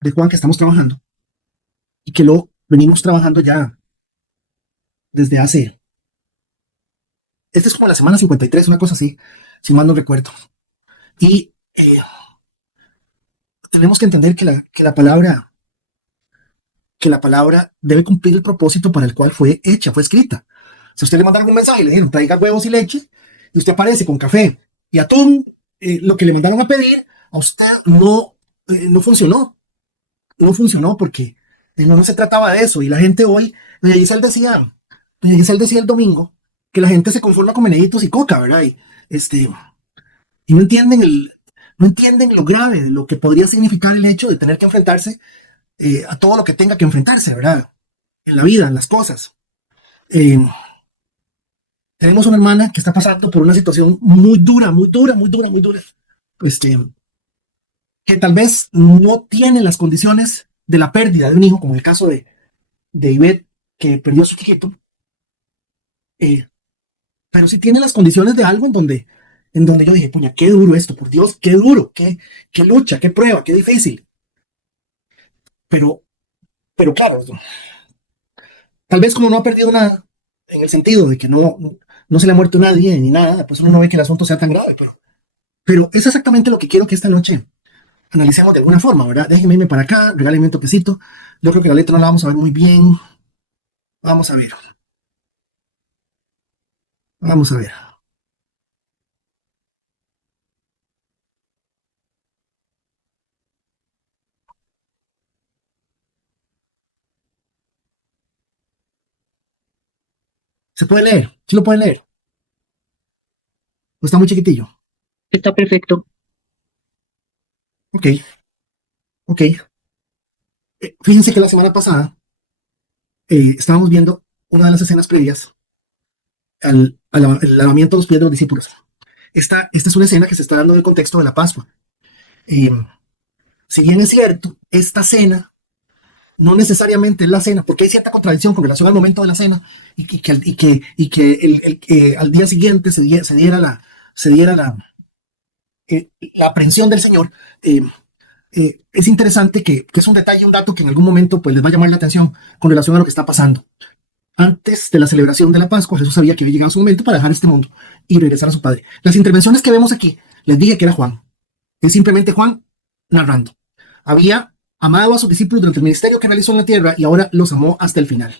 de Juan que estamos trabajando y que lo venimos trabajando ya desde hace, esta es como la semana 53, una cosa así, si mal no recuerdo. Y tenemos que entender que la palabra debe cumplir el propósito para el cual fue hecha, fue escrita. Si usted le manda algún mensaje y le dijeron traiga huevos y leche, y usted aparece con café y atún, lo que le mandaron a pedir, a usted no funcionó. No funcionó porque no se trataba de eso. Y la gente hoy, doña Giselle decía el domingo que la gente se conforma con meneditos y coca, ¿verdad? Este, y no entienden lo grave de lo que podría significar el hecho de tener que enfrentarse a todo lo que tenga que enfrentarse, ¿verdad? En la vida, en las cosas. Eh, Tenemos una hermana que está pasando por una situación muy dura, muy dura, muy dura, muy dura. Este, que tal vez no tiene las condiciones de la pérdida de un hijo, como el caso de Ivette, que perdió a su chiquito, eh, pero sí tiene las condiciones de algo en donde yo dije, puña, qué duro esto, por Dios, qué duro, qué lucha, qué prueba, qué difícil. Pero, pero claro, tal vez como no ha perdido nada, en el sentido de que no se le ha muerto nadie ni nada, pues uno no ve que el asunto sea tan grave, pero es exactamente lo que quiero que esta noche analicemos de alguna forma, ¿verdad? Déjenme irme para acá, regálenme un toquecito. Yo creo que la letra no la vamos a ver muy bien. Vamos a ver, vamos a ver. ¿Se puede leer? ¿Sí lo pueden leer? ¿O está muy chiquitillo? Está perfecto. Ok, ok. Fíjense que la semana pasada estábamos viendo una de las escenas previas al lavamiento de los pies de los discípulos. Esta es una escena que se está dando en el contexto de la Pascua. Eh, si bien es cierto, esta cena no necesariamente es la cena, porque hay cierta contradicción con relación al momento de la cena y que al día siguiente se diera la aprehensión del Señor. Eh, es interesante que es un detalle, un dato que en algún momento pues, les va a llamar la atención con relación a lo que está pasando. Antes de la celebración de la Pascua, Jesús sabía que había llegado su momento para dejar este mundo y regresar a su Padre. Las intervenciones que vemos aquí, les dije que era Juan. Es simplemente Juan narrando. Había amado a sus discípulos durante el ministerio que realizó en la tierra y ahora los amó hasta el final.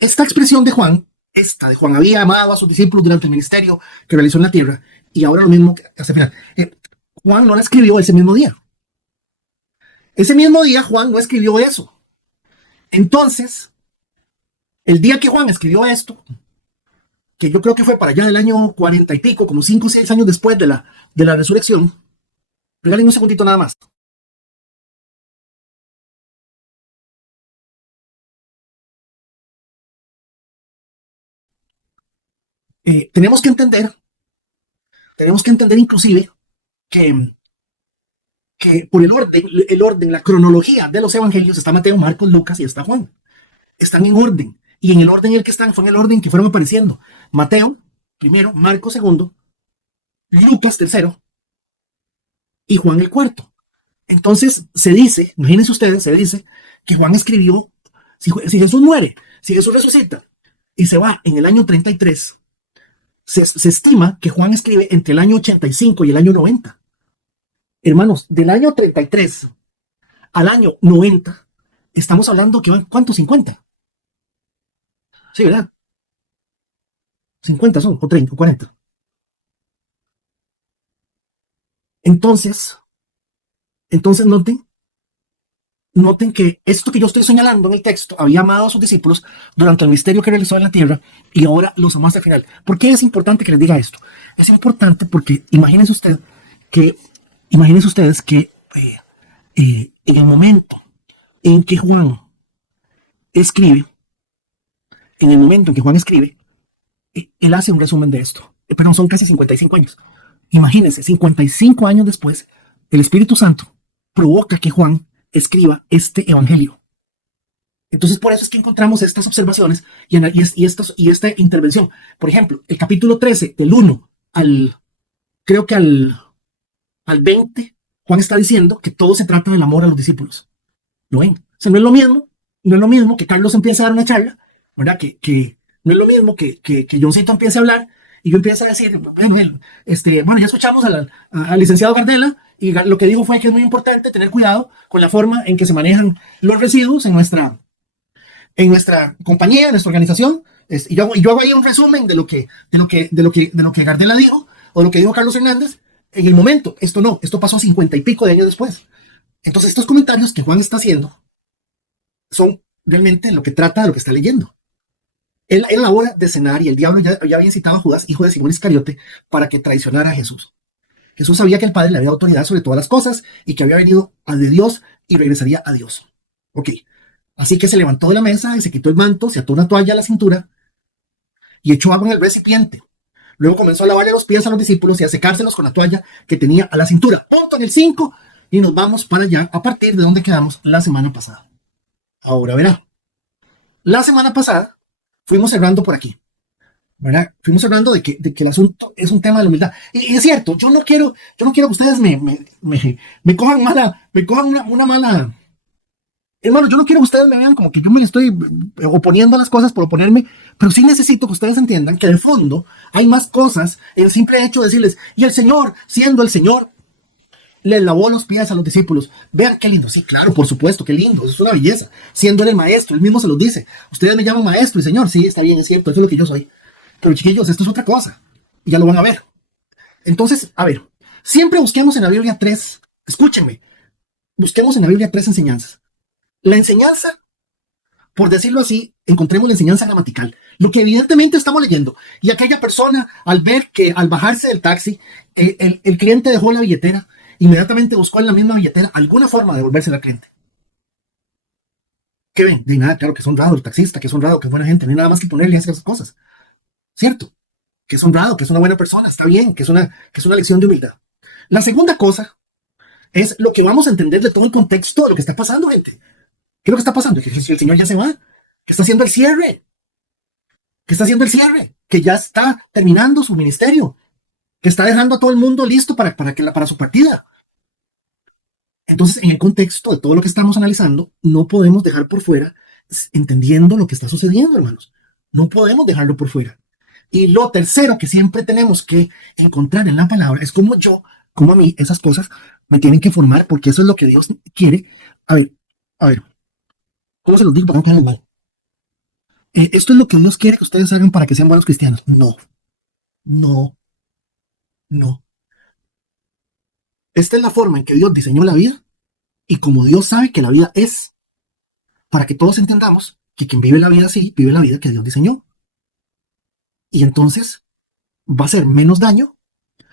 Esta expresión de Juan, esta de Juan, había amado a sus discípulos durante el ministerio que realizó en la tierra y ahora lo mismo hasta el final. Juan no la escribió ese mismo día. Ese mismo día Juan no escribió eso. Entonces, el día que Juan escribió esto, que yo creo que fue para allá del año 40 y pico, como 5 o 6 años después de la resurrección, regalen un segundito nada más. Eh, tenemos que entender, tenemos que entender inclusive que, que por la cronología de los evangelios está Mateo, Marcos, Lucas y está Juan. Están en orden. Y en el orden en el que están fue en el orden que fueron apareciendo. Mateo, primero, Marcos, segundo, Lucas, tercero, y Juan, el cuarto. Entonces se dice, imagínense ustedes, se dice que Juan escribió, si Jesús muere, si Jesús resucita y se va en el año 33, se estima que Juan escribe entre el año 85 y el año 90. Hermanos, del año 33 al año 90, estamos hablando que, ¿cuántos? 50. Sí, ¿verdad? 50 son, o 30, o 40. Entonces, entonces noten que esto que yo estoy señalando en el texto había amado a sus discípulos durante el misterio que realizó en la tierra y ahora los amó hasta el final. ¿Por qué es importante que les diga esto? Es importante porque que, imagínense ustedes que en el momento en que Juan escribe, en el momento en que Juan escribe, él hace un resumen de esto. Pero son casi 55 años. Imagínense, 55 años después, el Espíritu Santo provoca que Juan escriba este evangelio. Entonces, por eso es que encontramos estas observaciones y esta intervención. Por ejemplo, el capítulo 13, del 1 al, creo que al 20, Juan está diciendo que todo se trata del amor a los discípulos. ¿Lo ven? O sea, no es lo mismo, no es lo mismo que Carlos empiece a dar una charla, ¿verdad? Que no es lo mismo que Johncito empiece a hablar y yo empiezo a decir, bueno, ya escuchamos al licenciado Gardela y lo que dijo fue que es muy importante tener cuidado con la forma en que se manejan los residuos en nuestra compañía, en nuestra organización. Y yo hago ahí un resumen de lo que Gardela dijo o de lo que dijo Carlos Hernández en el momento. Esto pasó 50 y pico de años después. Entonces, estos comentarios que Juan está haciendo son realmente lo que trata de lo que está leyendo. Él en la hora de cenar y el diablo ya había incitado a Judas, hijo de Simón Iscariote, para que traicionara a Jesús. Jesús sabía que el Padre le había dado autoridad sobre todas las cosas y que había venido de Dios y regresaría a Dios. Ok. Así que se levantó de la mesa y se quitó el manto, se ató una toalla a la cintura y echó agua en el recipiente. Luego comenzó a lavarle los pies a los discípulos y a secárselos con la toalla que tenía a la cintura. Punto en el 5 y nos vamos para allá a partir de donde quedamos la semana pasada. Ahora verá. La semana pasada fuimos cerrando por aquí, ¿verdad? Fuimos hablando de que el asunto es un tema de la humildad. Y es cierto, yo no quiero que ustedes me cojan una mala. Hermano, yo no quiero que ustedes me vean como que yo me estoy oponiendo a las cosas por oponerme, pero sí necesito que ustedes entiendan que de fondo hay más cosas en el simple hecho de decirles, y el Señor, siendo el Señor, le lavó los pies a los discípulos. Vean qué lindo. Sí, claro, por supuesto, qué lindo. Es una belleza. Siendo él el maestro, él mismo se los dice. Ustedes me llaman maestro y Señor. Sí, está bien, es cierto. Eso es lo que yo soy. Pero chiquillos, esto es otra cosa. Y ya lo van a ver. Entonces, a ver, siempre busquemos en la Biblia escúchenme, busquemos en la Biblia tres enseñanzas. La enseñanza, por decirlo así, encontremos la enseñanza gramatical. Lo que evidentemente estamos leyendo. Y aquella persona, al ver que al bajarse del taxi, el cliente dejó la billetera, inmediatamente buscó en la misma billetera alguna forma de devolverse al cliente. ¿Qué ven? De nada, claro que es honrado el taxista, que es honrado, que es buena gente, no hay nada más que ponerle a esas cosas. ¿Cierto? Que es honrado, que es una buena persona, está bien, que es una lección de humildad. La segunda cosa es lo que vamos a entender de todo el contexto de lo que está pasando, gente. ¿Qué es lo que está pasando? Que el Señor ya se va, que está haciendo el cierre, que ya está terminando su ministerio, que está dejando a todo el mundo listo para su partida. Entonces, en el contexto de todo lo que estamos analizando, no podemos dejar por fuera, entendiendo lo que está sucediendo, hermanos. No podemos dejarlo por fuera. Y lo tercero que siempre tenemos que encontrar en la palabra es como a mí, esas cosas me tienen que formar, porque eso es lo que Dios quiere. A ver, ¿cómo se los digo para no caerles mal? Esto es lo que Dios quiere que ustedes hagan para que sean buenos cristianos. No, no, no. Esta es la forma en que Dios diseñó la vida y como Dios sabe que la vida es, para que todos entendamos que quien vive la vida así, vive la vida que Dios diseñó. Y entonces va a ser menos daño,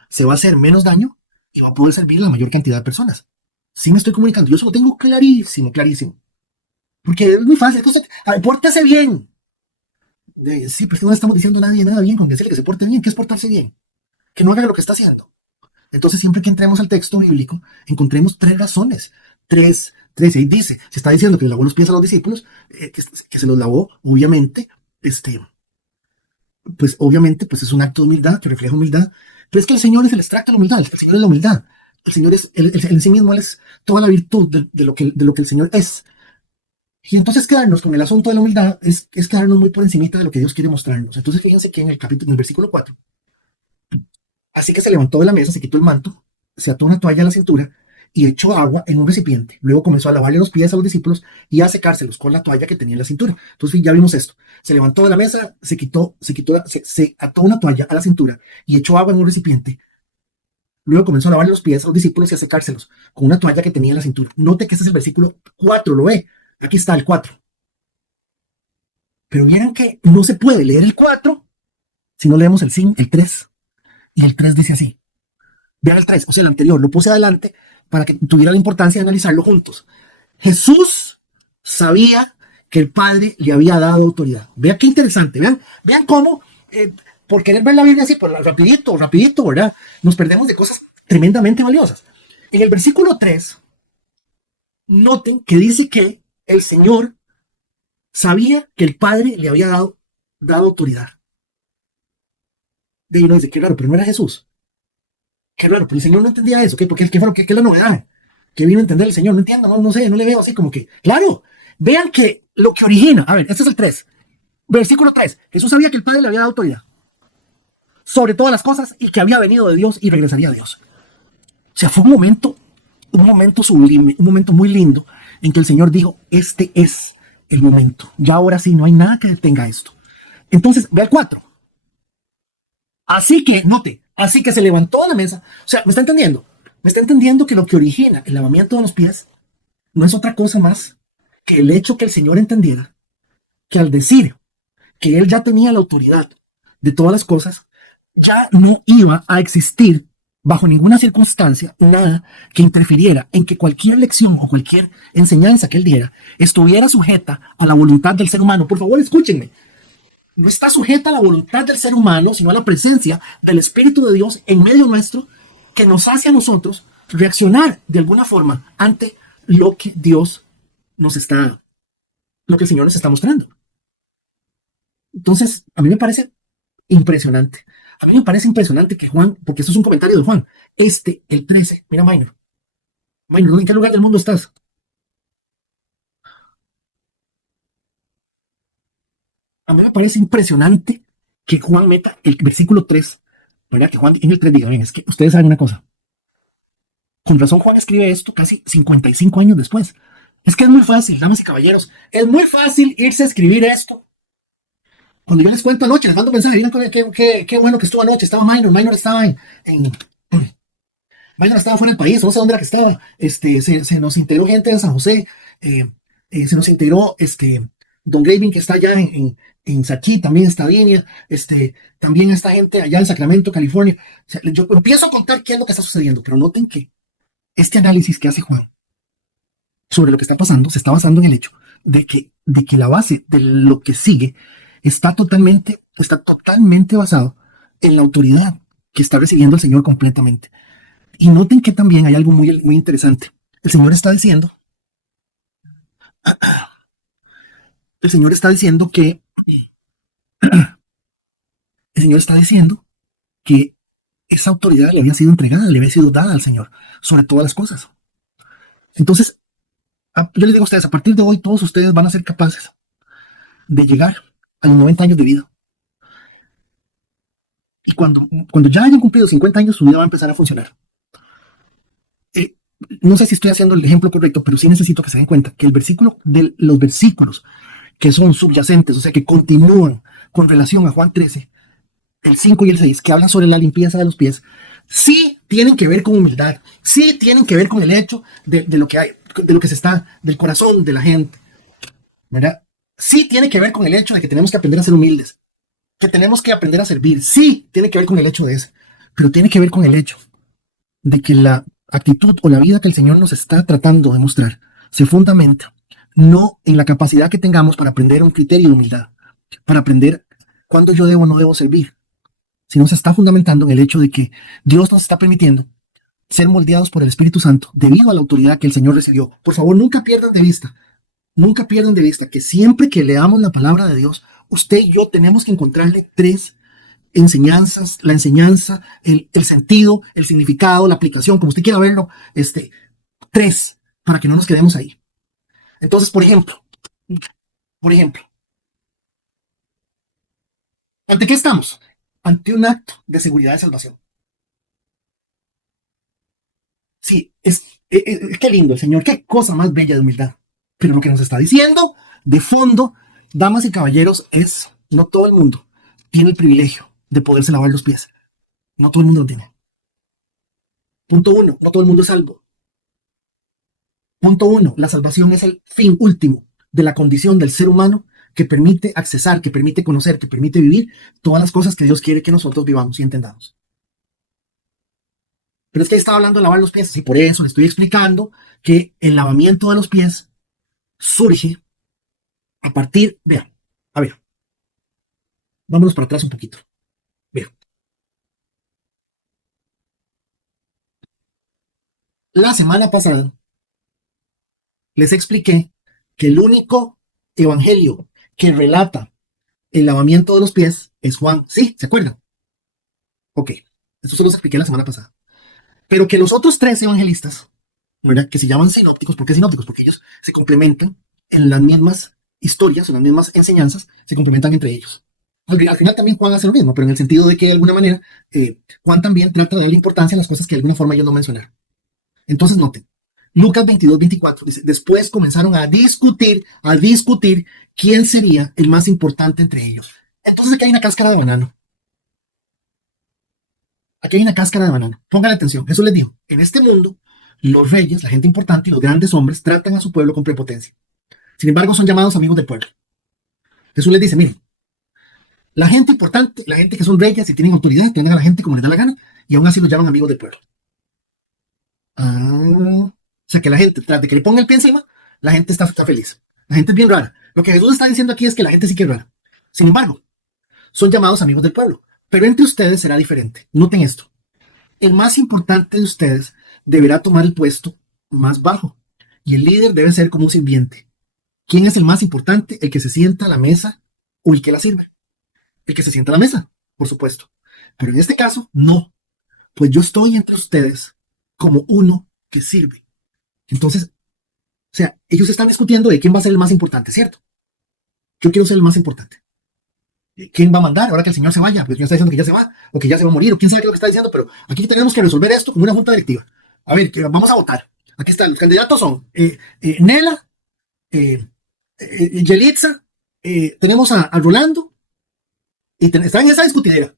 se va a hacer menos daño y va a poder servir a la mayor cantidad de personas. Sí me estoy comunicando, yo eso lo tengo clarísimo, clarísimo. Porque es muy fácil, entonces, pórtese bien. Sí, pero no estamos diciendo a nadie nada bien con decirle que se porte bien. ¿Qué es portarse bien? Que no haga lo que está haciendo. Entonces, siempre que entremos al texto bíblico, encontremos tres razones. Ahí dice, se está diciendo que le lavó los pies a los discípulos, que se los lavó, obviamente, pues es un acto de humildad, que refleja humildad. Pero es que el Señor es el extracto de la humildad, el Señor es la humildad. El Señor es, en sí mismo, Él es toda la virtud de lo que el Señor es. Y entonces quedarnos con el asunto de la humildad es quedarnos muy por encima de lo que Dios quiere mostrarnos. Entonces fíjense que en el versículo 4, así que se levantó de la mesa, se quitó el manto, se ató una toalla a la cintura y echó agua en un recipiente. Luego comenzó a lavarle los pies a los discípulos y a secárselos con la toalla que tenía en la cintura. Entonces ya vimos esto. Se levantó de la mesa, se ató una toalla a la cintura y echó agua en un recipiente. Luego comenzó a lavarle los pies a los discípulos y a secárselos con una toalla que tenía en la cintura. Note que este es el versículo 4, ¿lo ve? Aquí está el 4. Pero vieron que no se puede leer el 4 si no leemos el 3. Y el 3 dice así. Vean el 3, o sea, el anterior, lo puse adelante para que tuviera la importancia de analizarlo juntos. Jesús sabía que el Padre le había dado autoridad. Vean qué interesante, vean cómo, por querer ver la Biblia así, pues rapidito, ¿verdad? Nos perdemos de cosas tremendamente valiosas. En el versículo 3, noten que dice que el Señor sabía que el Padre le había dado autoridad. De uno dice, qué raro, pero no era Jesús. Qué raro, pero el Señor no entendía eso. ¿Qué es la novedad? que vino a entender el Señor. No entiendo, no sé, no le veo así como que, claro, vean que lo que origina, a ver, este es el 3, versículo 3. Jesús sabía que el Padre le había dado autoridad sobre todas las cosas y que había venido de Dios y regresaría a Dios. O sea, fue un momento sublime, un momento muy lindo en que el Señor dijo, este es el momento. Ya ahora sí, no hay nada que detenga esto. Entonces, ve al 4. Así que, note, así que se levantó de la mesa. O sea, ¿me está entendiendo? Me está entendiendo que lo que origina el lavamiento de los pies no es otra cosa más que el hecho que el Señor entendiera que al decir que Él ya tenía la autoridad de todas las cosas, ya no iba a existir bajo ninguna circunstancia nada que interfiriera en que cualquier lección o cualquier enseñanza que Él diera estuviera sujeta a la voluntad del ser humano. Por favor, escúchenme. No está sujeta a la voluntad del ser humano, sino a la presencia del Espíritu de Dios en medio nuestro, que nos hace a nosotros reaccionar de alguna forma ante lo que Dios nos está, lo que el Señor nos está mostrando. Entonces, a mí me parece impresionante. A mí me parece impresionante que Juan, porque esto es un comentario de Juan, el 13, mira Minor, Minor, ¿en qué lugar del mundo estás? A mí me parece impresionante que Juan meta el versículo 3, ¿verdad? Que Juan en el 3 diga, bien, es que ustedes saben una cosa, con razón Juan escribe esto casi 55 años después. Es que es muy fácil, damas y caballeros, es muy fácil irse a escribir esto. Cuando yo les cuento anoche, les mando mensajes, miren qué bueno que estuvo anoche, estaba Minor estaba en Minor estaba fuera del país, no sé dónde era que estaba, se nos integró gente de San José, eh, se nos integró Don Graving que está allá en Saquí, también está Vinia, también esta gente allá en Sacramento, California. O sea, yo empiezo a contar qué es lo que está sucediendo, pero noten que este análisis que hace Juan sobre lo que está pasando se está basando en el hecho de que la base de lo que sigue está totalmente basado en la autoridad que está recibiendo el Señor completamente. Y noten que también hay algo muy, muy interesante. El Señor está diciendo, el Señor está diciendo que, el Señor está diciendo que esa autoridad le había sido entregada, le había sido dada al Señor sobre todas las cosas. Entonces, yo les digo a ustedes, a partir de hoy todos ustedes van a ser capaces de llegar a los 90 años de vida. Y cuando ya hayan cumplido 50 años, su vida va a empezar a funcionar. Eh, no sé si estoy haciendo el ejemplo correcto, pero sí necesito que se den cuenta que los versículos que son subyacentes, o sea, que continúan con relación a Juan 13, el 5 y el 6, que hablan sobre la limpieza de los pies, sí tienen que ver con humildad, sí tienen que ver con el hecho de lo que hay, de lo que se está, del corazón de la gente, ¿verdad? Sí tiene que ver con el hecho de que tenemos que aprender a ser humildes, que tenemos que aprender a servir, sí tiene que ver con el hecho de eso, pero tiene que ver con el hecho de que la actitud o la vida que el Señor nos está tratando de mostrar se fundamenta no en la capacidad que tengamos para aprender un criterio de humildad, para aprender cuándo yo debo o no debo servir, sino se está fundamentando en el hecho de que Dios nos está permitiendo ser moldeados por el Espíritu Santo debido a la autoridad que el Señor recibió. Por favor, nunca pierdan de vista que siempre que leamos la palabra de Dios, usted y yo tenemos que encontrarle tres enseñanzas, la enseñanza, el sentido, el significado, la aplicación, como usted quiera verlo, tres, para que no nos quedemos ahí. Entonces, por ejemplo, ¿ante qué estamos? Ante un acto de seguridad de salvación. Sí, qué lindo el Señor, qué cosa más bella de humildad. Pero lo que nos está diciendo, de fondo, damas y caballeros, no todo el mundo tiene el privilegio de poderse lavar los pies. No todo el mundo lo tiene. Punto uno, no todo el mundo es salvo. Punto uno, la salvación es el fin último de la condición del ser humano que permite accesar, que permite conocer, que permite vivir todas las cosas que Dios quiere que nosotros vivamos y entendamos. Pero es que estaba hablando de lavar los pies y por eso le estoy explicando que el lavamiento de los pies surge a partir, vea, a ver, vámonos para atrás un poquito. Vea, la semana pasada les expliqué que el único evangelio que relata el lavamiento de los pies es Juan. ¿Sí? ¿Se acuerdan? Ok, eso se los expliqué la semana pasada. Pero que los otros tres evangelistas ¿verdad? Que se llaman sinópticos. ¿Por qué sinópticos? Porque ellos se complementan en las mismas historias, en las mismas enseñanzas, se complementan entre ellos. Al final también Juan hace lo mismo, pero en el sentido de que de alguna manera Juan también trata de darle importancia a las cosas que de alguna forma ellos no mencionaron. Entonces noten, Lucas 22-24 dice, después comenzaron a discutir quién sería el más importante entre ellos. Entonces aquí hay una cáscara de banano. Aquí hay una cáscara de banano. Pongan atención. Jesús les dijo, en este mundo, los reyes, la gente importante y los grandes hombres tratan a su pueblo con prepotencia. Sin embargo, son llamados amigos del pueblo. Jesús les dice, miren, la gente importante, la gente que son reyes y tienen autoridad, tienen a la gente como les da la gana, y aún así los llaman amigos del pueblo. O sea que la gente, tras de que le ponga el pie encima, la gente está feliz. La gente es bien rara. Lo que Jesús está diciendo aquí es que la gente sí que es rara. Sin embargo, son llamados amigos del pueblo. Pero entre ustedes será diferente. Noten esto. El más importante de ustedes deberá tomar el puesto más bajo. Y el líder debe ser como un sirviente. ¿Quién es el más importante? ¿El que se sienta a la mesa o el que la sirve? El que se sienta a la mesa, por supuesto. Pero en este caso, no. Pues yo estoy entre ustedes como uno que sirve. Entonces, o sea, ellos están discutiendo de quién va a ser el más importante, ¿cierto? Yo quiero ser el más importante. ¿Quién va a mandar ahora que el señor se vaya? Porque el señor está diciendo que ya se va, o que ya se va a morir, o quién sabe qué es lo que está diciendo, pero aquí tenemos que resolver esto con una junta directiva. A ver, vamos a votar. Aquí están, los candidatos son Nela, Yelitza, tenemos a Rolando, y están en esa discutidera.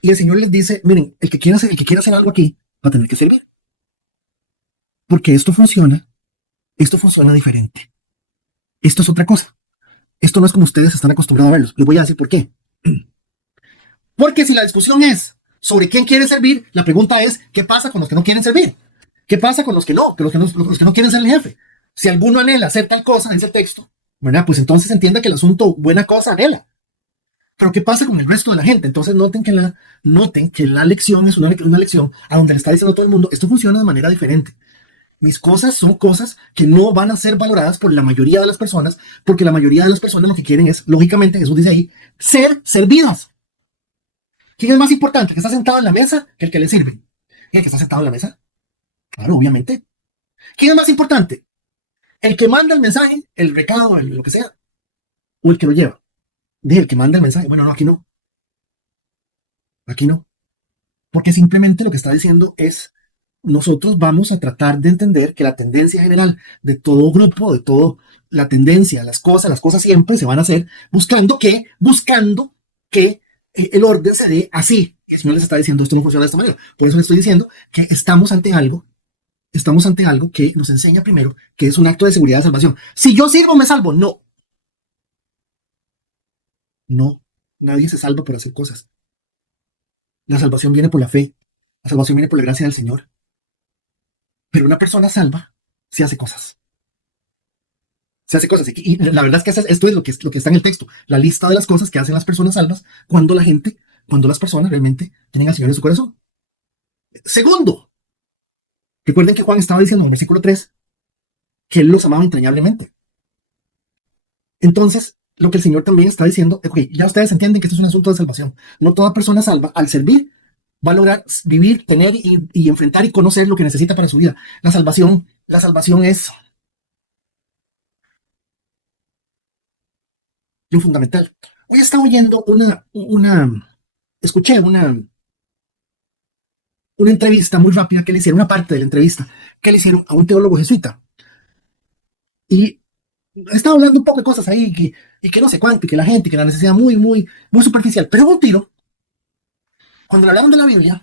Y el señor les dice, miren, el que quiera hacer algo aquí va a tener que servir. Porque esto funciona diferente. Esto es otra cosa. Esto no es como ustedes están acostumbrados a verlos. Les voy a decir por qué. Porque si la discusión es sobre quién quiere servir, la pregunta es, ¿qué pasa con los que no quieren servir? ¿Qué pasa con los que no? Los que no quieren ser el jefe. Si alguno anhela hacer tal cosa, dice el texto, ¿verdad? Pues entonces entienda que el asunto, buena cosa anhela. Pero ¿qué pasa con el resto de la gente? Entonces noten que la lección es una lección a donde le está diciendo a todo el mundo, esto funciona de manera diferente. Mis cosas son cosas que no van a ser valoradas por la mayoría de las personas, porque la mayoría de las personas lo que quieren es, lógicamente, Jesús dice ahí, ser servidas. ¿Quién es más importante? ¿El que está sentado en la mesa que el que le sirve? ¿El que está sentado en la mesa? Claro, obviamente. ¿Quién es más importante? ¿El que manda el mensaje, el recado, lo que sea? ¿O el que lo lleva? Dije, el que manda el mensaje. Bueno, no, aquí no. Aquí no. Porque simplemente lo que está diciendo es, nosotros vamos a tratar de entender que la tendencia general de todo grupo, de todo, la tendencia, las cosas siempre se van a hacer buscando que el orden se dé así. Y el Señor les está diciendo, esto no funciona de esta manera. Por eso les estoy diciendo que estamos ante algo que nos enseña primero que es un acto de seguridad de salvación. Si yo sirvo, me salvo. No, no, nadie se salva por hacer cosas. La salvación viene por la fe, la salvación viene por la gracia del Señor. Pero una persona salva se hace cosas. Se hace cosas. Y la verdad es que esto es lo que está en el texto. La lista de las cosas que hacen las personas salvas cuando cuando las personas realmente tienen al Señor en su corazón. Segundo, recuerden que Juan estaba diciendo en el versículo 3 que Él los amaba entrañablemente. Entonces, lo que el Señor también está diciendo, ok, ya ustedes entienden que esto es un asunto de salvación. No toda persona salva al servir va a lograr vivir, tener y enfrentar y conocer lo que necesita para su vida. La salvación es lo fundamental. Hoy estaba oyendo escuché una entrevista muy rápida que le hicieron, una parte de la entrevista que le hicieron a un teólogo jesuita. Y estaba hablando un poco de cosas ahí y que no sé cuánto, y que la gente, que la necesidad muy superficial. Pero un tiro, cuando le hablaron de la Biblia,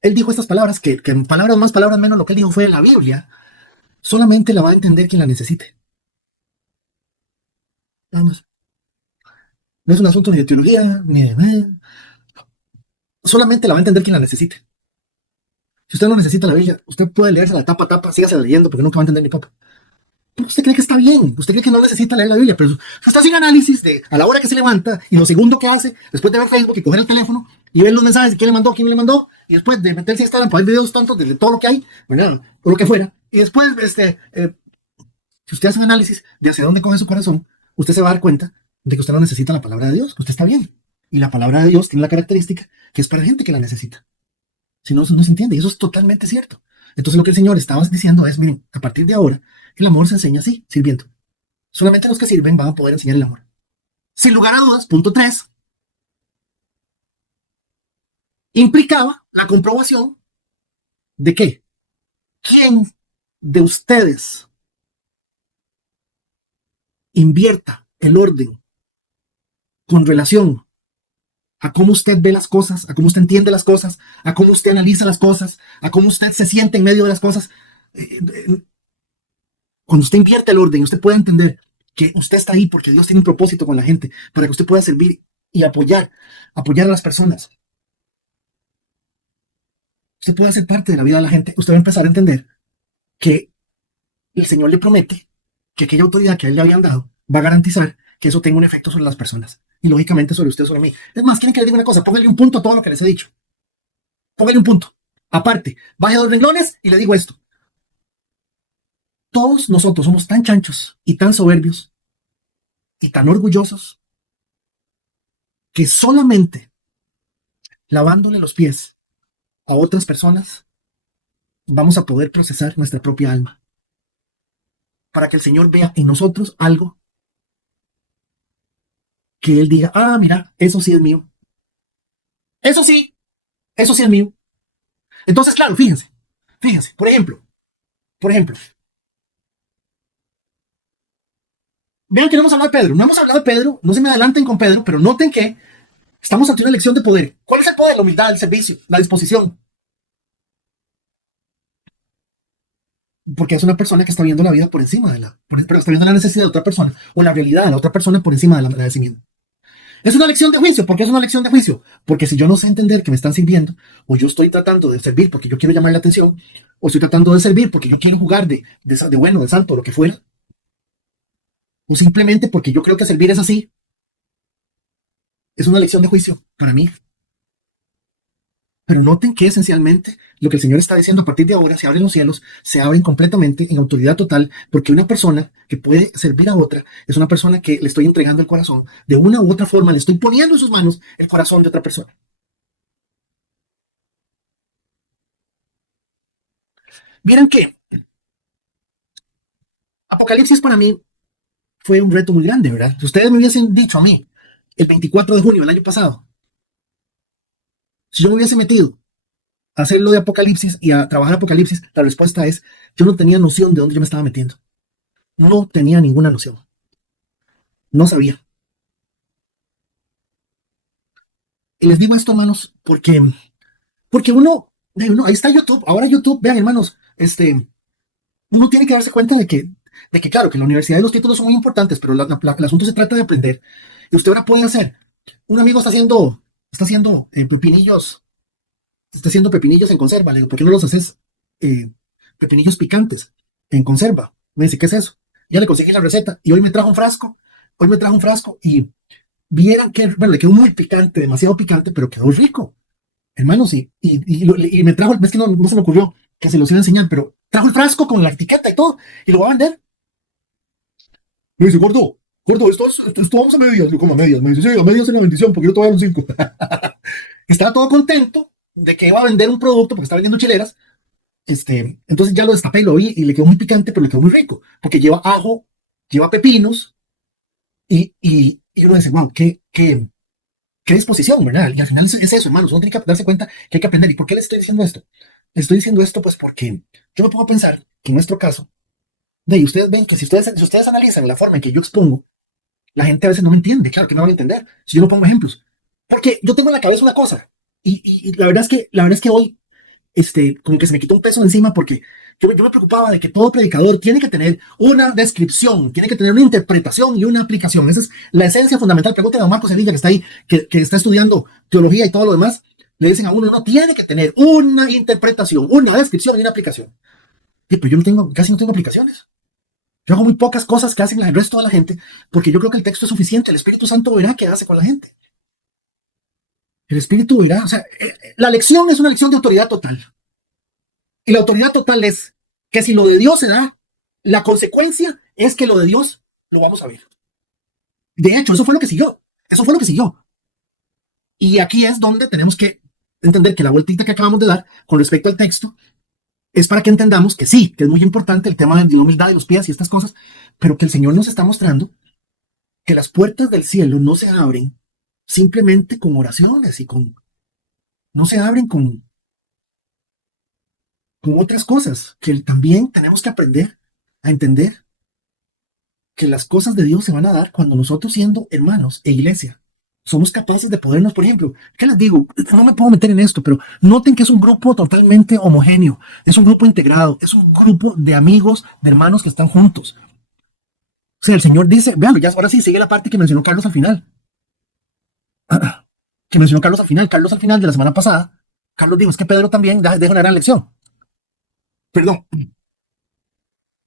él dijo estas palabras, que en palabras más, palabras menos, lo que él dijo fue: la Biblia solamente la va a entender quien la necesite. Nada más. No es un asunto ni de teología, ni de... solamente la va a entender quien la necesite. Si usted no necesita la Biblia, usted puede leerse la tapa a tapa, sígase leyendo, porque nunca va a entender ni papa. Pero usted cree que está bien, usted cree que no necesita leer la Biblia, pero si usted hace un análisis de a la hora que se levanta y lo segundo que hace, después de ver Facebook y coger el teléfono y ver los mensajes de quién le mandó, y después de meterse a Instagram para ver videos tantos de todo lo que hay, ¿verdad? O lo que fuera, y después, si usted hace un análisis de hacia dónde coge su corazón, usted se va a dar cuenta de que usted no necesita la palabra de Dios, que usted está bien. Y la palabra de Dios tiene la característica que es para gente que la necesita. Si no, eso no se entiende. Y eso es totalmente cierto. Entonces lo que el Señor estaba diciendo es, miren, a partir de ahora, el amor se enseña así, sirviendo. Solamente los que sirven van a poder enseñar el amor. Sin lugar a dudas, punto 3, implicaba la comprobación de que quien de ustedes invierta el orden con relación a cómo usted ve las cosas, a cómo usted entiende las cosas, a cómo usted analiza las cosas, a cómo usted se siente en medio de las cosas. Cuando usted invierte el orden, usted puede entender que usted está ahí porque Dios tiene un propósito con la gente, para que usted pueda servir y apoyar a las personas. Usted puede ser parte de la vida de la gente. Usted va a empezar a entender que el Señor le promete que aquella autoridad que a él le habían dado va a garantizar que eso tenga un efecto sobre las personas. Y lógicamente sobre usted, sobre mí. Es más, quieren que le diga una cosa, póngale un punto a todo lo que les he dicho. Póngale un punto. Aparte, baje 2 renglones y le digo esto. Todos nosotros somos tan chanchos y tan soberbios y tan orgullosos que solamente lavándole los pies a otras personas vamos a poder procesar nuestra propia alma. Para que el Señor vea en nosotros algo que Él diga, ah, mira, eso sí es mío. Eso sí, eso sí es mío. Entonces, claro, fíjense, por ejemplo, vean que no hemos hablado de Pedro, no hemos hablado de Pedro, no se me adelanten con Pedro, pero noten que estamos ante una elección de poder. ¿Cuál es el poder? La humildad, el servicio, la disposición. Porque es una persona que está viendo la vida por encima pero está viendo la necesidad de otra persona, o la realidad de la otra persona por encima de sí mismo. Es una lección de juicio. ¿Por qué es una lección de juicio? Porque si yo no sé entender que me están sirviendo, o yo estoy tratando de servir porque yo quiero llamar la atención, o estoy tratando de servir porque yo quiero jugar de bueno, de santo, lo que fuera, o simplemente porque yo creo que servir es así, es una lección de juicio para mí. Pero noten que esencialmente lo que el Señor está diciendo a partir de ahora, se abren los cielos, se abren completamente en autoridad total, porque una persona que puede servir a otra es una persona que le estoy entregando el corazón. De una u otra forma le estoy poniendo en sus manos el corazón de otra persona. Miren que Apocalipsis para mí fue un reto muy grande, ¿verdad? Si ustedes me hubiesen dicho a mí el 24 de junio del año pasado, si yo me hubiese metido a hacer lo de Apocalipsis y a trabajar Apocalipsis, la respuesta es, yo no tenía noción de dónde yo me estaba metiendo. No tenía ninguna noción. No sabía. Y les digo esto, hermanos, porque uno, ahí está YouTube. Ahora YouTube, vean, hermanos, uno tiene que darse cuenta de que claro, que en la universidad los títulos son muy importantes, pero el asunto se trata de aprender. Y usted ahora puede hacer, un amigo está haciendo pepinillos en conserva. Le digo, ¿por qué no los haces eh, pepinillos picantes en conserva? Me dice, ¿qué es eso? Ya le conseguí la receta y hoy me trajo un frasco y vieran que, bueno, le quedó muy picante, demasiado picante, pero quedó rico. Hermano, sí, y me trajo, es que no se me ocurrió que se los iba a enseñar, pero trajo el frasco con la etiqueta y todo, y lo va a vender. Me dice, gordo, esto vamos a medias. Yo como a medias. Me dice, sí, a medias es la bendición, porque yo todavía no 5. Estaba todo contento de que iba a vender un producto, porque estaba vendiendo chileras. Entonces ya lo destapé y lo vi, y le quedó muy picante, pero le quedó muy rico, porque lleva ajo, lleva pepinos, y uno dice, wow, qué disposición, ¿verdad? Y al final es eso, hermanos. Uno tiene que darse cuenta que hay que aprender. ¿Y por qué les estoy diciendo esto? Les estoy diciendo esto, pues porque yo me pongo a pensar que en nuestro caso, de ahí ustedes ven que si ustedes analizan la forma en que yo expongo, la gente a veces no me entiende. Claro que no van a entender si yo no pongo ejemplos. Porque yo tengo en la cabeza una cosa. Y la verdad es que hoy, como que se me quitó un peso encima porque yo me preocupaba de que todo predicador tiene que tener una descripción, tiene que tener una interpretación y una aplicación. Esa es la esencia fundamental. Pregúntenle a Marcos Elilla, que está ahí, que está estudiando teología y todo lo demás. Le dicen a uno tiene que tener una interpretación, una descripción y una aplicación. Sí, pero yo casi no tengo aplicaciones. Yo hago muy pocas cosas que hacen el resto de la gente, porque yo creo que el texto es suficiente. El Espíritu Santo verá qué hace con la gente. El Espíritu verá, o sea, la lección es una lección de autoridad total. Y la autoridad total es que si lo de Dios se da, la consecuencia es que lo de Dios lo vamos a ver. De hecho, eso fue lo que siguió. Eso fue lo que siguió. Y aquí es donde tenemos que entender que la vueltita que acabamos de dar con respecto al texto es para que entendamos que sí, que es muy importante el tema de la humildad de los pies y estas cosas, pero que el Señor nos está mostrando que las puertas del cielo no se abren simplemente con oraciones y no se abren con otras cosas, que también tenemos que aprender a entender que las cosas de Dios se van a dar cuando nosotros, siendo hermanos e iglesia, somos capaces de podernos, por ejemplo, ¿qué les digo? No me puedo meter en esto, pero noten que es un grupo totalmente homogéneo, es un grupo integrado, es un grupo de amigos, de hermanos que están juntos. O sea, el Señor dice, vean, ya ahora sí sigue la parte que mencionó Carlos al final. Que mencionó Carlos al final. Carlos al final de la semana pasada, Carlos dijo, es que Pedro también deja una gran lección. Perdón,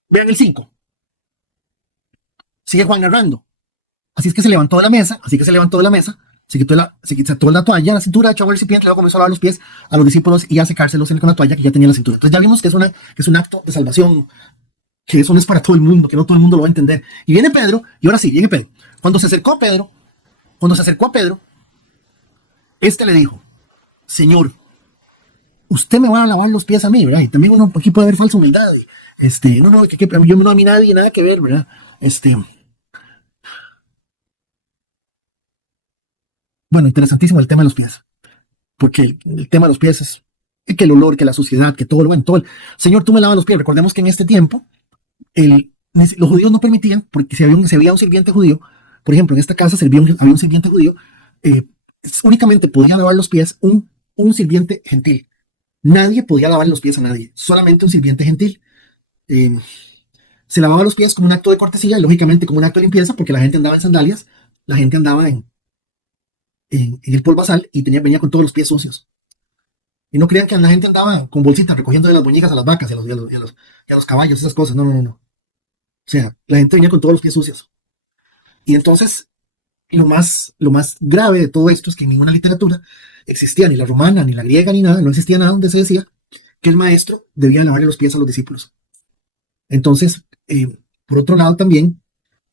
vean el 5. Sigue Juan narrando. Así es que se levantó de la mesa, se quitó la toalla, la cintura, echó el recipiente, luego comenzó a lavar los pies a los discípulos y a secárselos con la toalla que ya tenía en la cintura. Entonces ya vimos que es un acto de salvación, que eso no es para todo el mundo, que no todo el mundo lo va a entender. Y viene Pedro, y ahora sí, viene Pedro. Cuando se acercó a Pedro, este le dijo, Señor, usted me va a lavar los pies a mí, ¿verdad? Y también uno, aquí puede haber falsa humildad. No, yo no a mí nadie, nada que ver, ¿verdad? Bueno, interesantísimo el tema de los pies, porque el tema de los pies es que el olor, que la suciedad, que todo lo bueno, todo el... Señor, tú me lavas los pies. Recordemos que en este tiempo los judíos no permitían, porque si había un sirviente judío, por ejemplo, en esta casa había un sirviente judío, eh, únicamente podía lavar los pies un sirviente gentil. Nadie podía lavar los pies a nadie, solamente un sirviente gentil. Eh, Se lavaba los pies como un acto de cortesía y lógicamente como un acto de limpieza, porque la gente andaba en sandalias, la gente andaba en el polvazal y venía con todos los pies sucios. Y no crean que la gente andaba con bolsitas recogiendo de las muñecas a las vacas y a los caballos, esas cosas. No, no, no, no. O sea, la gente venía con todos los pies sucios. Y entonces, lo más grave de todo esto es que en ninguna literatura existía, ni la romana, ni la griega, ni nada, no existía nada donde se decía que el maestro debía lavarle los pies a los discípulos. Entonces, por otro lado también,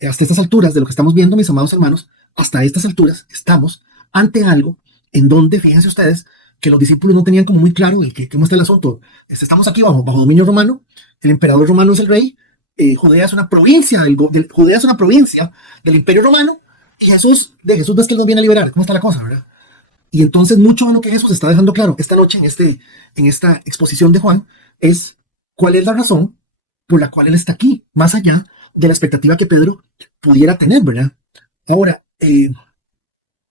hasta estas alturas de lo que estamos viendo, mis amados hermanos, hasta estas alturas estamos ante algo en donde, fíjense ustedes, que los discípulos no tenían como muy claro cómo está el asunto. Estamos aquí bajo dominio romano, el emperador romano es el rey, Judea es una provincia, Judea es una provincia del imperio romano, y de Jesús ves que él nos viene a liberar. ¿Cómo está la cosa, verdad? Y entonces mucho de lo que Jesús está dejando claro esta noche en esta exposición de Juan es cuál es la razón por la cual él está aquí, más allá de la expectativa que Pedro pudiera tener, ¿verdad? Ahora,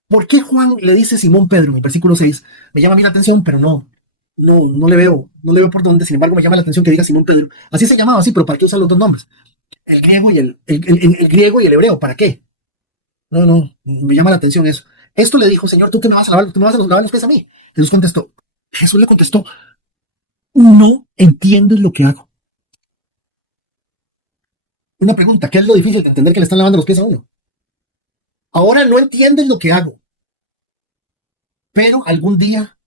¿por qué Juan le dice Simón Pedro en el versículo 6? Me llama a mí la atención, pero no le veo por dónde. Sin embargo, me llama la atención que diga Simón Pedro. Así se llamaba, así, pero ¿para qué usar los dos nombres? El griego y el griego y el hebreo, ¿para qué? No, me llama la atención eso. Esto le dijo, Señor, tú me vas a lavar los pies a mí. Jesús le contestó, no entiendes lo que hago. Una pregunta, ¿qué es lo difícil de entender que le están lavando los pies a uno? Ahora no entiendes lo que hago, pero algún día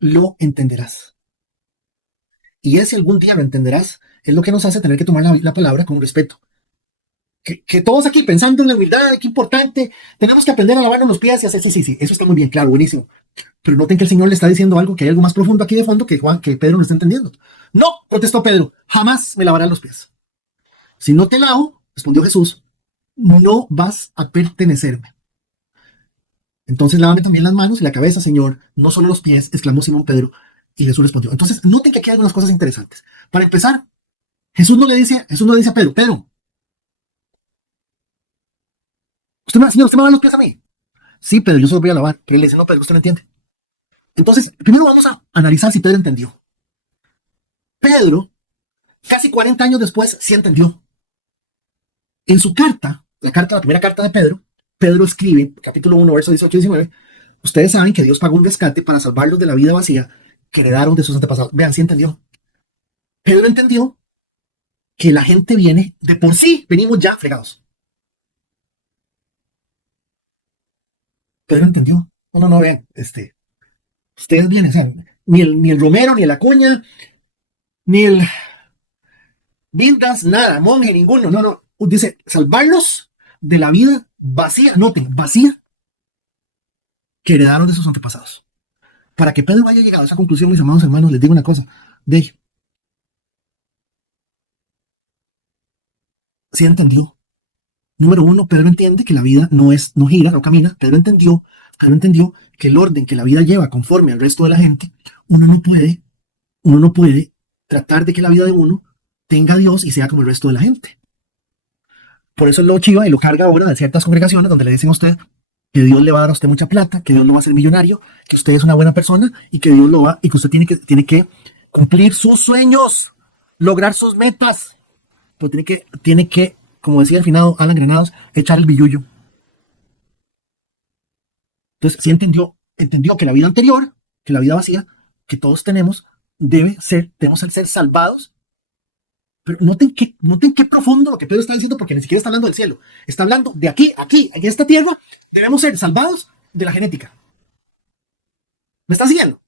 lo entenderás. Y ese algún día lo entenderás es lo que nos hace tener que tomar la palabra con respeto. Que todos aquí pensando en la humildad, qué importante, tenemos que aprender a lavarnos los pies y hacer eso, sí, eso está muy bien, claro, buenísimo. Pero noten que el Señor le está diciendo algo, que hay algo más profundo aquí de fondo que Pedro no está entendiendo. No, protestó Pedro, jamás me lavarán los pies. Si no te lavo, respondió Jesús, no vas a pertenecerme. Entonces lávame también las manos y la cabeza, Señor, no solo los pies, exclamó Simón Pedro. Y Jesús respondió. Entonces, noten que aquí hay algunas cosas interesantes. Para empezar, Jesús no le dice a Pedro, Señor, ¿usted me va a lavar los pies a mí? Sí, Pedro, yo se los voy a lavar. Pero él le dice, no, Pedro, usted no entiende. Entonces, primero vamos a analizar si Pedro entendió. Pedro, casi 40 años después, sí entendió. En su carta, la primera carta de Pedro, Pedro escribe, capítulo 1, verso 18 y 19, ustedes saben que Dios pagó un rescate para salvarlos de la vida vacía que heredaron de sus antepasados. Vean, sí entendió. Pedro entendió que la gente viene, de por sí, venimos ya fregados. Pedro entendió. No, vean, ustedes vienen, o sea, ni el Romero, ni el Acuña, ni el Vindas, nada, monje, ninguno, no. Dice, salvarlos de la vida vacía, noten, vacía, que heredaron de sus antepasados. Para que Pedro haya llegado a esa conclusión, mis amados hermanos, les digo una cosa. De, ¿sí entendió? Número uno, Pedro entiende que la vida no gira, no camina. Pedro entendió que el orden que la vida lleva conforme al resto de la gente, uno no puede, uno no puede tratar de que la vida de uno tenga a Dios y sea como el resto de la gente. Por eso él lo chiva y lo carga ahora de ciertas congregaciones donde le dicen a usted que Dios le va a dar a usted mucha plata, que Dios lo va a hacer millonario, que usted es una buena persona y que Dios lo va, y que usted tiene que cumplir sus sueños, lograr sus metas, pero tiene que, como decía el finado Alan Granados, echar el billullo. Entonces, sí entendió que la vida anterior, que la vida vacía, que todos tenemos, tenemos que ser salvados. Pero noten qué profundo lo que Pedro está diciendo, porque ni siquiera está hablando del cielo. Está hablando de aquí, en esta tierra, debemos ser salvados de la genética. ¿Me está siguiendo?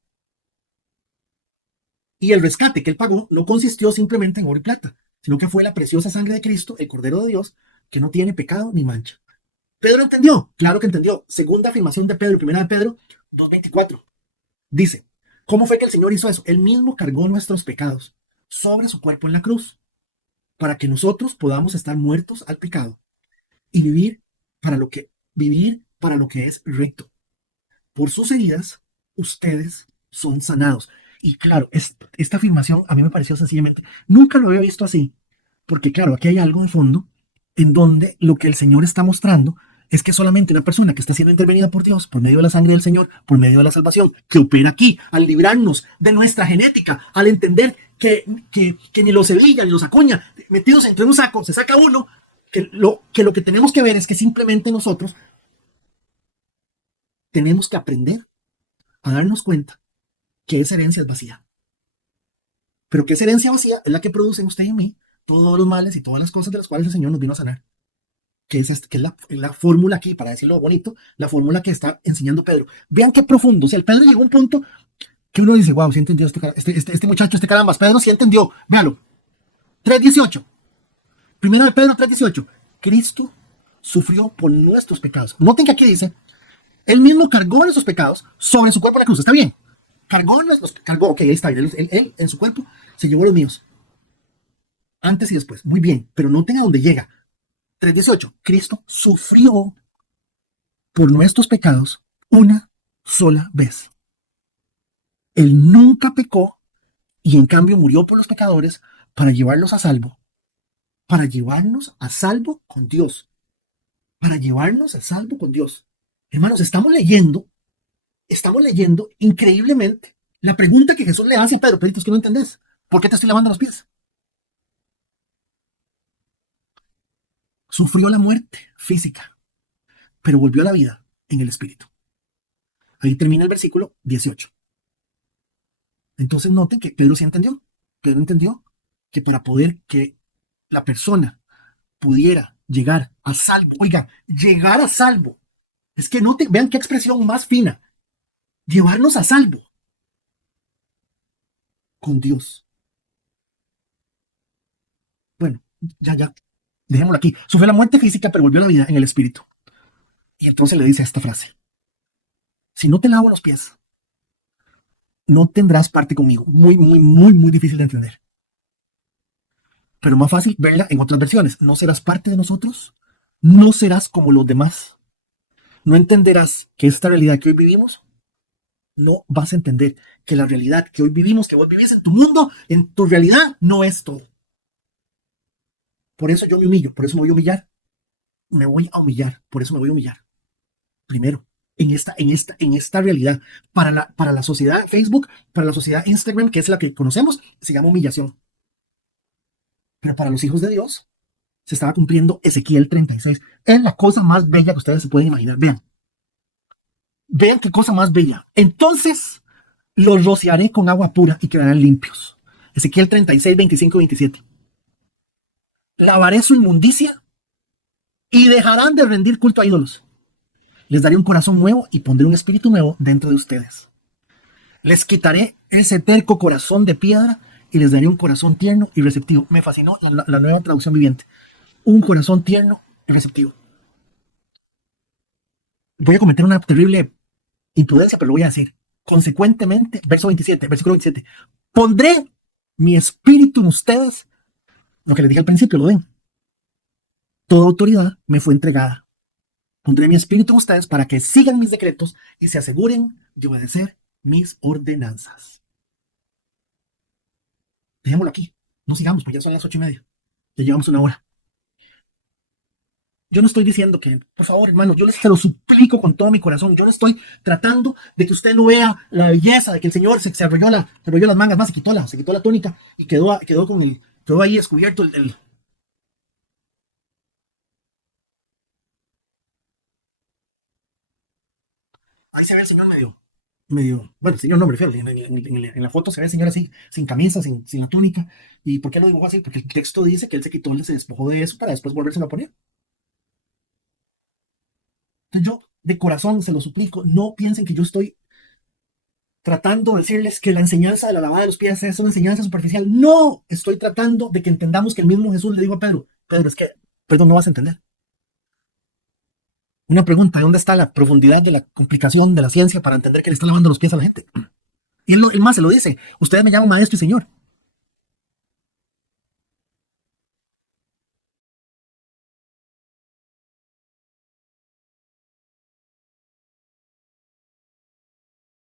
Y el rescate que él pagó no consistió simplemente en oro y plata, sino que fue la preciosa sangre de Cristo, el Cordero de Dios, que no tiene pecado ni mancha. Pedro entendió, claro que entendió. Segunda afirmación de Pedro, primera de Pedro 2:24. Dice, ¿cómo fue que el Señor hizo eso? Él mismo cargó nuestros pecados sobre su cuerpo en la cruz, para que nosotros podamos estar muertos al pecado y vivir para lo que es recto. Por sus heridas, ustedes son sanados. Y claro, esta afirmación a mí me pareció sencillamente, nunca lo había visto así, porque claro, aquí hay algo de fondo en donde lo que el Señor está mostrando es que solamente una persona que está siendo intervenida por Dios, por medio de la sangre del Señor, por medio de la salvación, que opera aquí, al librarnos de nuestra genética, al entender que ni los Sevilla ni los Acuña, metidos entre un saco, se saca uno, que lo que tenemos que ver es que simplemente nosotros tenemos que aprender a darnos cuenta que esa herencia es vacía. Pero que esa herencia vacía es la que produce en usted y en mí todos los males y todas las cosas de las cuales el Señor nos vino a sanar. Que es la fórmula aquí, para decirlo bonito, la fórmula que está enseñando Pedro. Vean qué profundo. O sea, el Pedro llegó a un punto que uno dice, wow, sí entendió este muchacho, este caramba. Pedro sí entendió. Véalo. 3:18. Primero de Pedro 3:18. Cristo sufrió por nuestros pecados. Noten que aquí dice, él mismo cargó nuestros pecados sobre su cuerpo en la cruz. Está bien. Cargó, ok, ahí está. Él en su cuerpo se llevó los míos. Antes y después. Muy bien. Pero noten a dónde llega. 3:18. Cristo sufrió por nuestros pecados una sola vez. Él nunca pecó y en cambio murió por los pecadores para llevarlos a salvo. Para llevarnos a salvo con Dios. Para llevarnos a salvo con Dios. Hermanos, estamos leyendo increíblemente la pregunta que Jesús le hace a Pedro. Pedro, es que no entendés. ¿Por qué te estoy lavando los pies? Sufrió la muerte física, pero volvió a la vida en el espíritu. Ahí termina el versículo 18. Entonces noten que Pedro sí entendió. Pedro entendió que para poder que la persona pudiera llegar a salvo, oiga, llegar a salvo, es que noten, vean qué expresión más fina, llevarnos a salvo con Dios. Bueno, ya, dejémoslo aquí. Sufrió la muerte física, pero volvió a la vida en el espíritu. Y entonces le dice esta frase: si no te lavo los pies, no tendrás parte conmigo. Muy, muy, muy, muy difícil de entender. Pero más fácil verla en otras versiones. No serás parte de nosotros, no serás como los demás. No entenderás que esta realidad que hoy vivimos, no vas a entender que la realidad que hoy vivimos, que vos vivís en tu mundo, en tu realidad, no es todo. Por eso yo me humillo, por eso me voy a humillar. Me voy a humillar, por eso me voy a humillar. Primero, en esta realidad. Para la sociedad Facebook, para la sociedad Instagram, que es la que conocemos, se llama humillación. Pero para los hijos de Dios, se estaba cumpliendo Ezequiel 36. Es la cosa más bella que ustedes se pueden imaginar. Vean qué cosa más bella. Entonces los rociaré con agua pura y quedarán limpios. Ezequiel 36, 25 y 27. Lavaré su inmundicia y dejarán de rendir culto a ídolos. Les daré un corazón nuevo y pondré un espíritu nuevo dentro de ustedes. Les quitaré ese terco corazón de piedra y les daré un corazón tierno y receptivo. Me fascinó la nueva traducción viviente. Un corazón tierno y receptivo. Voy a cometer una terrible imprudencia, pero lo voy a decir. Consecuentemente, verso 27, versículo 27, pondré mi espíritu en ustedes, lo que les dije al principio, lo ven, toda autoridad me fue entregada. Pondré mi espíritu en ustedes para que sigan mis decretos y se aseguren de obedecer mis ordenanzas. Dejémoslo aquí, no sigamos, porque ya son las 8:30, ya llevamos una hora. Yo no estoy diciendo que, por favor, hermano, yo les se lo suplico con todo mi corazón. Yo no estoy tratando de que usted no vea la belleza de que el Señor se arrolló las mangas, más se quitó la túnica y quedó ahí descubierto ahí se ve el Señor bueno, el Señor no me refiero, en la foto se ve el Señor así, sin camisa, sin la túnica. ¿Y por qué lo dibujó así? Porque el texto dice que él se despojó de eso para después volvérselo a poner. Entonces yo, de corazón, se lo suplico, no piensen que yo estoy tratando de decirles que la enseñanza de la lavada de los pies es una enseñanza superficial. No, estoy tratando de que entendamos que el mismo Jesús le dijo a Pedro, Pedro, es que, perdón, no vas a entender. Una pregunta, ¿de dónde está la profundidad de la complicación de la ciencia para entender que le está lavando los pies a la gente? Y él más se lo dice, ustedes me llaman maestro y señor.